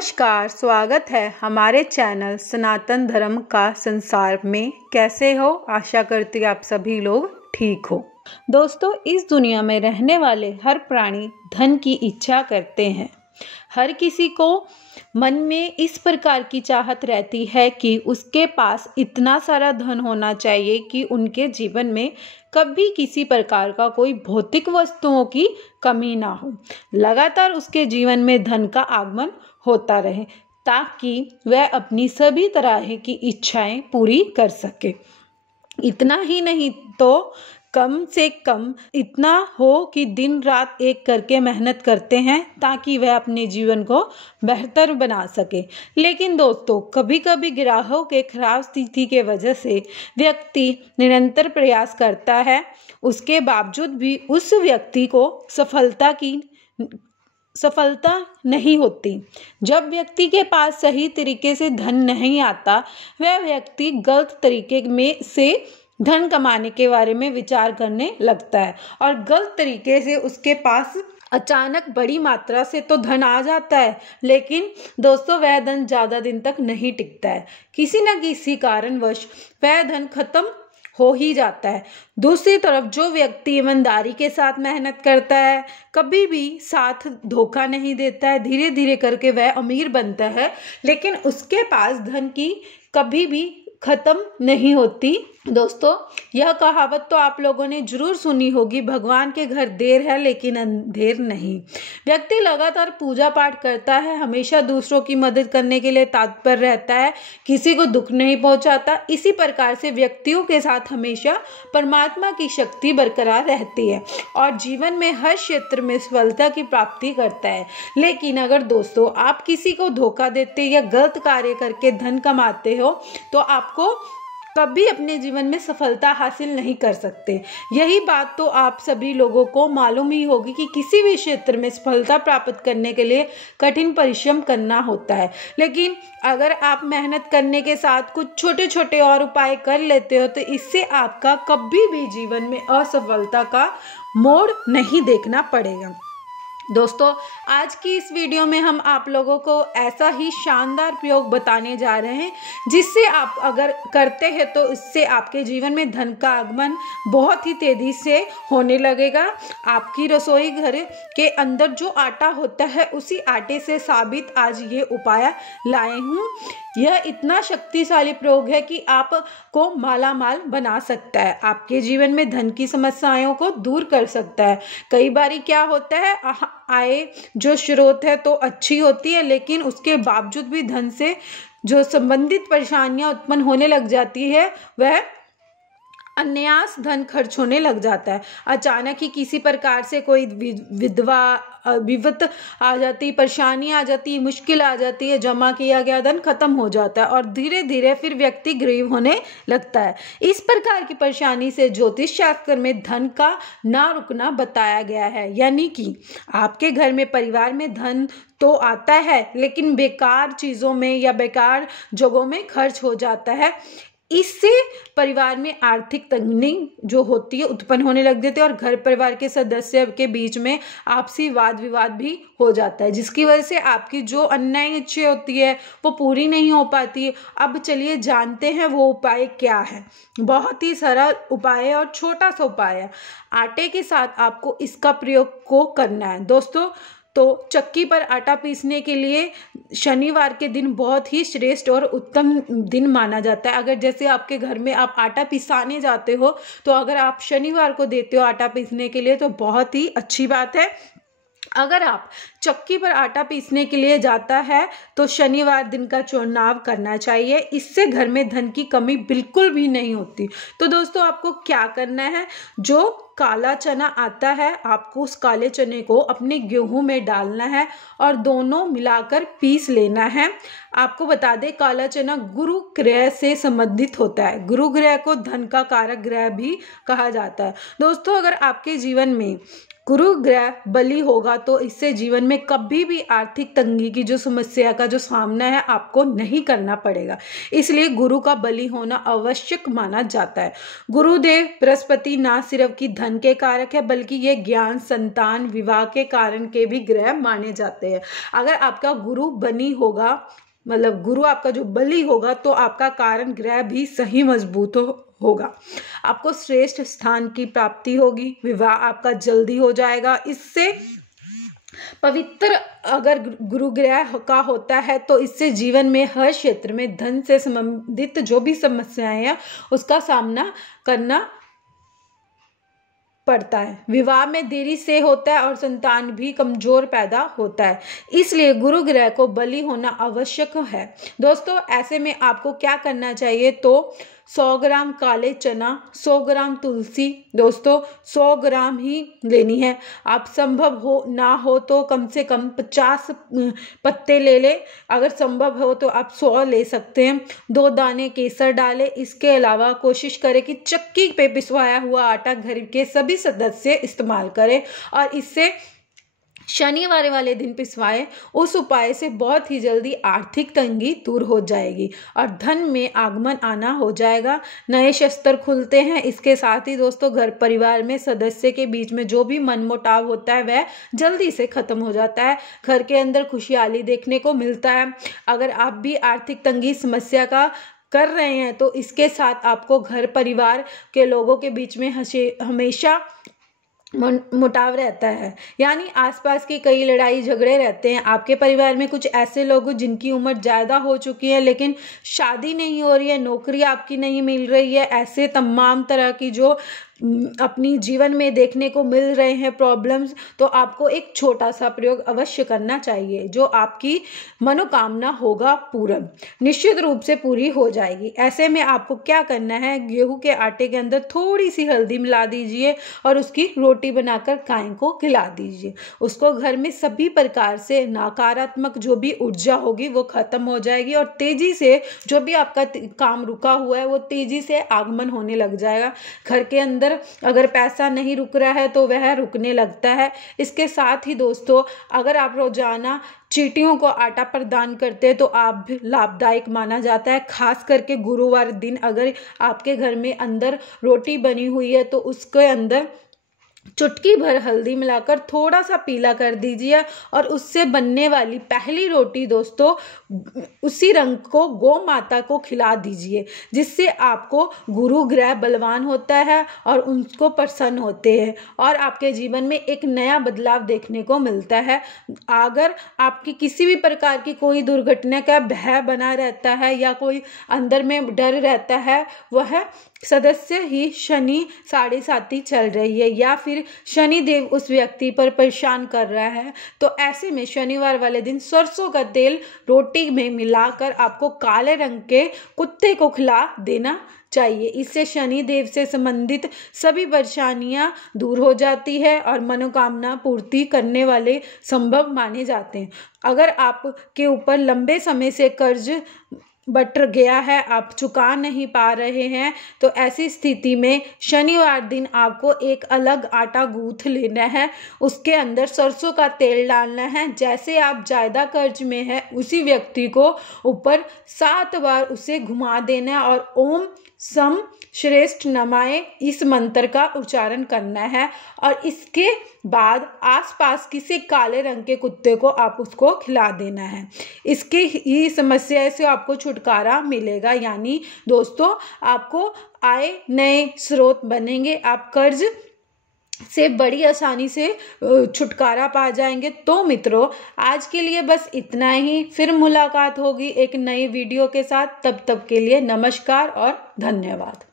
नमस्कार, स्वागत है हमारे चैनल सनातन धर्म का संसार में। कैसे हो? आशा करती हूँ आप सभी लोग ठीक हो। दोस्तों, इस दुनिया में रहने वाले हर प्राणी धन की इच्छा करते हैं। हर किसी को मन में इस प्रकार की चाहत रहती है कि उसके पास इतना सारा धन होना चाहिए कि उनके जीवन में कभी किसी प्रकार का कोई भौतिक वस्तुओं की कमी ना हो। लगातार उसके जीवन में धन का आगमन होता रहे ताकि वह अपनी सभी तरह की इच्छाएं पूरी कर सके। इतना ही नहीं तो कम से कम इतना हो कि दिन रात एक करके मेहनत करते हैं ताकि वह अपने जीवन को बेहतर बना सके। लेकिन दोस्तों, कभी कभी ग्राहों के खराब स्थिति के वजह से व्यक्ति निरंतर प्रयास करता है, उसके बावजूद भी उस व्यक्ति को सफलता नहीं होती। जब व्यक्ति के पास सही तरीके से धन नहीं आता, वह व्यक्ति गलत तरीके में से धन कमाने के बारे में विचार करने लगता है और गलत तरीके से उसके पास अचानक बड़ी मात्रा से तो धन आ जाता है, लेकिन दोस्तों वह धन ज़्यादा दिन तक नहीं टिकता है। किसी न किसी कारणवश वह धन खत्म हो ही जाता है। दूसरी तरफ जो व्यक्ति ईमानदारी के साथ मेहनत करता है, कभी भी साथ धोखा नहीं देता है, धीरे धीरे करके वह अमीर बनता है, लेकिन उसके पास धन की कभी भी खत्म नहीं होती। दोस्तों, यह कहावत तो आप लोगों ने जरूर सुनी होगी, भगवान के घर देर है लेकिन अंधेर नहीं। व्यक्ति लगातार पूजा पाठ करता है, हमेशा दूसरों की मदद करने के लिए तत्पर रहता है, किसी को दुख नहीं पहुंचाता। इसी प्रकार से व्यक्तियों के साथ हमेशा परमात्मा की शक्ति बरकरार रहती है और जीवन में हर क्षेत्र में सफलता की प्राप्ति करता है। लेकिन अगर दोस्तों आप किसी को धोखा देते या गलत कार्य करके धन कमाते हो तो आपको कभी अपने जीवन में सफलता हासिल नहीं कर सकते। यही बात तो आप सभी लोगों को मालूम ही होगी कि किसी भी क्षेत्र में सफलता प्राप्त करने के लिए कठिन परिश्रम करना होता है। लेकिन अगर आप मेहनत करने के साथ कुछ छोटे छोटे और उपाय कर लेते हो तो इससे आपका कभी भी जीवन में असफलता का मोड़ नहीं देखना पड़ेगा। दोस्तों, आज की इस वीडियो में हम आप लोगों को ऐसा ही शानदार प्रयोग बताने जा रहे हैं जिससे आप अगर करते हैं तो इससे आपके जीवन में धन का आगमन बहुत ही तेजी से होने लगेगा। आपकी रसोई घर के अंदर जो आटा होता है उसी आटे से साबित आज ये उपाय लाए हूँ। यह इतना शक्तिशाली प्रयोग है कि आपको माला माल बना सकता है, आपके जीवन में धन की समस्याओं को दूर कर सकता है। कई बारी क्या होता है, आय जो स्रोत है तो अच्छी होती है, लेकिन उसके बावजूद भी धन से जो संबंधित परेशानियां उत्पन्न होने लग जाती है, वह अनायास धन खर्च होने लग जाता है। अचानक ही किसी प्रकार से कोई विपत आ जाती, परेशानी आ जाती, मुश्किल आ जाती है, जमा किया गया धन खत्म हो जाता है और धीरे धीरे फिर व्यक्ति गरीब होने लगता है। इस प्रकार की परेशानी से ज्योतिष शास्त्र में धन का ना रुकना बताया गया है, यानी कि आपके घर में परिवार में धन तो आता है लेकिन बेकार चीज़ों में या बेकार जगहों में खर्च हो जाता है। इससे परिवार में आर्थिक तंगी जो होती है उत्पन्न होने लग जाती है और घर परिवार के सदस्य के बीच में आपसी वाद विवाद भी हो जाता है, जिसकी वजह से आपकी जो अन्य इच्छा होती है वो पूरी नहीं हो पाती है। अब चलिए जानते हैं वो उपाय क्या है। बहुत ही सरल उपाय है और छोटा सा उपाय है। आटे के साथ आपको इसका प्रयोग को करना है। दोस्तों, तो चक्की पर आटा पीसने के लिए शनिवार के दिन बहुत ही श्रेष्ठ और उत्तम दिन माना जाता है। अगर जैसे आपके घर में आप आटा पिसाने जाते हो तो अगर आप शनिवार को देते हो आटा पीसने के लिए तो बहुत ही अच्छी बात है। अगर आप चक्की पर आटा पीसने के लिए जाता है तो शनिवार दिन का चुनाव करना चाहिए, इससे घर में धन की कमी बिल्कुल भी नहीं होती। तो दोस्तों, आपको क्या करना है, जो काला चना आता है आपको उस काले चने को अपने गेहूं में डालना है और दोनों मिलाकर पीस लेना है। आपको बता दें, काला चना गुरु ग्रह से संबंधित होता है। गुरु ग्रह को धन का कारक ग्रह भी कहा जाता है। दोस्तों, अगर आपके जीवन में गुरु ग्रह बली होगा तो इससे जीवन में कभी भी आर्थिक तंगी की जो समस्या का जो सामना है आपको नहीं करना पड़ेगा। इसलिए गुरु का बली होना आवश्यक माना जाता है। गुरुदेव बृहस्पति न सिर्फ की धन धन के कारक है, बल्कि ये ज्ञान, संतान, विवाह के कारण के भी ग्रह माने जाते हैं। अगर आपका गुरु बनी होगा, मतलब गुरु आपका जो बली होगा, तो आपका कारण ग्रह भी सही मजबूत होगा। आपको श्रेष्ठ स्थान की प्राप्ति होगी, विवाह आपका जल्दी हो जाएगा। इससे पवित्र अगर गुरु ग्रह का होता है तो इससे जीवन में हर क्षेत्र में धन से संबंधित जो भी समस्याएं हैं उसका सामना करना पड़ता है। विवाह में देरी से होता है और संतान भी कमजोर पैदा होता है, इसलिए गुरु ग्रह को बली होना आवश्यक है। दोस्तों, ऐसे में आपको क्या करना चाहिए, तो 100 ग्राम काले चना, 100 ग्राम तुलसी, दोस्तों 100 ग्राम ही लेनी है। आप संभव हो ना हो तो कम से कम 50 पत्ते ले ले, अगर संभव हो तो आप 100 ले सकते हैं। 2 दाने केसर डालें। इसके अलावा कोशिश करें कि चक्की पे पिसवाया हुआ आटा घर के सभी सदस्य इस्तेमाल करें और इससे शनिवार वाले दिन पिसवाएं। उस उपाय से बहुत ही जल्दी आर्थिक तंगी दूर हो जाएगी और धन में आगमन आना हो जाएगा, नए शस्त्र खुलते हैं। इसके साथ ही दोस्तों, घर परिवार में सदस्य के बीच में जो भी मनमुटाव होता है वह जल्दी से खत्म हो जाता है। घर के अंदर खुशहाली देखने को मिलता है। अगर आप भी आर्थिक तंगी समस्या का कर रहे हैं तो इसके साथ आपको घर परिवार के लोगों के बीच में हमेशा मुटाव रहता है, यानी आसपास की कई लड़ाई झगड़े रहते हैं। आपके परिवार में कुछ ऐसे लोग जिनकी उम्र ज़्यादा हो चुकी है लेकिन शादी नहीं हो रही है, नौकरी आपकी नहीं मिल रही है, ऐसे तमाम तरह की जो अपनी जीवन में देखने को मिल रहे हैं प्रॉब्लम्स, तो आपको एक छोटा सा प्रयोग अवश्य करना चाहिए जो आपकी मनोकामना होगा पूर्ण, निश्चित रूप से पूरी हो जाएगी। ऐसे में आपको क्या करना है, गेहूं के आटे के अंदर थोड़ी सी हल्दी मिला दीजिए और उसकी रोटी बनाकर गाय को खिला दीजिए। उसको घर में सभी प्रकार से नकारात्मक जो भी ऊर्जा होगी वो खत्म हो जाएगी और तेजी से जो भी आपका काम रुका हुआ है वो तेजी से आगमन होने लग जाएगा। घर के अंदर अगर पैसा नहीं रुक रहा है तो वह रुकने लगता है। इसके साथ ही दोस्तों, अगर आप रोजाना चींटियों को आटा प्रदान करते हैं तो आप भी लाभदायक माना जाता है। खास करके गुरुवार दिन अगर आपके घर में अंदर रोटी बनी हुई है तो उसके अंदर चुटकी भर हल्दी मिलाकर थोड़ा सा पीला कर दीजिए और उससे बनने वाली पहली रोटी दोस्तों उसी रंग को गौ माता को खिला दीजिए, जिससे आपको गुरु ग्रह बलवान होता है और उनको प्रसन्न होते हैं और आपके जीवन में एक नया बदलाव देखने को मिलता है। अगर आपकी किसी भी प्रकार की कोई दुर्घटना का भय बना रहता है या कोई अंदर में डर रहता है, वह सदस्य ही शनि 7.5 चल रही है या फिर शनि देव उस व्यक्ति पर परेशान कर रहा है, तो ऐसे में शनिवार वाले दिन सरसों का तेल रोटी में मिलाकर आपको काले रंग के कुत्ते को खिला देना चाहिए। इससे शनि देव से संबंधित सभी परेशानियां दूर हो जाती है और मनोकामना पूर्ति करने वाले संभव माने जाते हैं। अगर आपके ऊपर लंबे समय से कर्ज बट गया है, आप चुका नहीं पा रहे हैं, तो ऐसी स्थिति में शनिवार दिन आपको एक अलग आटा गूंथ लेना है, उसके अंदर सरसों का तेल डालना है। जैसे आप ज़्यादा कर्ज में है उसी व्यक्ति को ऊपर 7 बार उसे घुमा देना है और ओम सम श्रेष्ठ नमाए इस मंत्र का उच्चारण करना है और इसके बाद आसपास किसी काले रंग के कुत्ते को आप उसको खिला देना है। इसके ही समस्या से आपको छुटकारा मिलेगा, यानी दोस्तों आपको आय नए स्रोत बनेंगे, आप कर्ज से बड़ी आसानी से छुटकारा पा जाएंगे। तो मित्रों, आज के लिए बस इतना ही, फिर मुलाकात होगी एक नई वीडियो के साथ। तब तक के लिए नमस्कार और धन्यवाद।